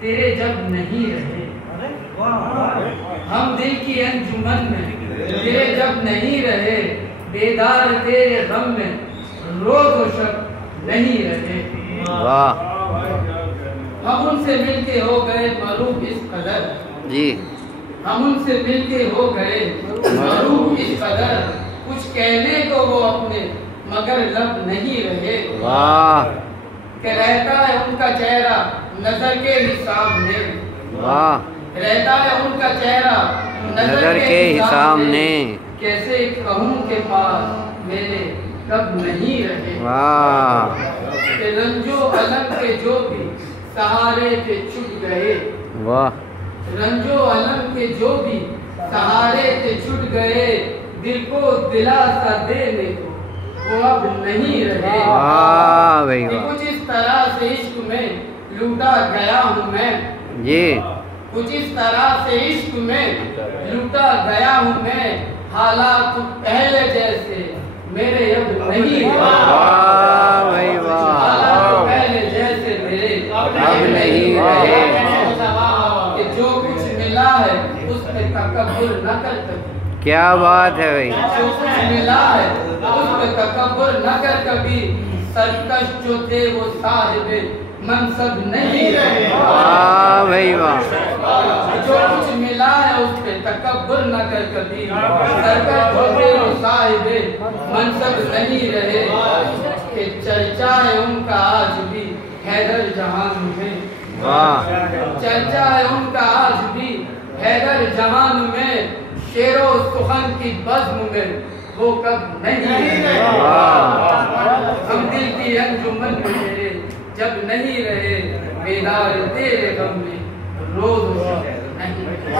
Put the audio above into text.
तेरे जब नहीं रहे, हम दिल की अंजुमन में तेरे जब नहीं रहे, बेदार तेरे गम में रोज और शब नहीं रहे। हम उनसे मिलके हो गए मरूब इस कदर जी, हम उनसे मिलके हो गए मरूब इस कदर, कुछ कहने को वो अपने मगर लब नहीं रहे। वाह, कि रहता है उनका चेहरा नजर के ही सामने, वाह, रहता है उनका चेहरा नजर के ही सामने, कैसे कहूँ के पास मेरे कब नहीं रहे। वाह, कि रंजो अलम के जो भी सहारे पे छूट गए, वाह, रंजो अलम के जो भी सहारे पे छूट गए, दिल को दिलासा देने को वो अब नहीं रहे। वाह भाई वाह, कुछ इस तरह से इश्क में लूटा गया हूँ मैं जी, कुछ इस तरह से इश्क में लूटा गया हूँ मैं, हालात पहले जैसे मेरे अब नहीं रहे। वाह भाई वाह, हालात पहले जैसे मेरे अब नहीं रहे। कि जो कुछ मिला है उस पे तकब्बुर न कर कभी, क्या बात है भाई, जो कुछ मिला है उस पे तकब्बुर न कर कभी, सरकश जो थे वो साहिबे मनसब नहीं रहे। वाह भाई वाह, जो कुछ मिला है उस पे तकब्बुर न कर कभी, सरकश जो थे वो साहिबे मनसब नहीं रहे। कि चर्चा है उनका आज भी हैदर जहान में, वाह, चर्चा है उनका आज भी हैदर जहान में, शेरो सुखन की बज़्म में वो कब नहीं रहे। हम दिल की अंजुमन में तेरे जब नहीं रहे, बेदार तेरे गम में रोज नहीं रहे।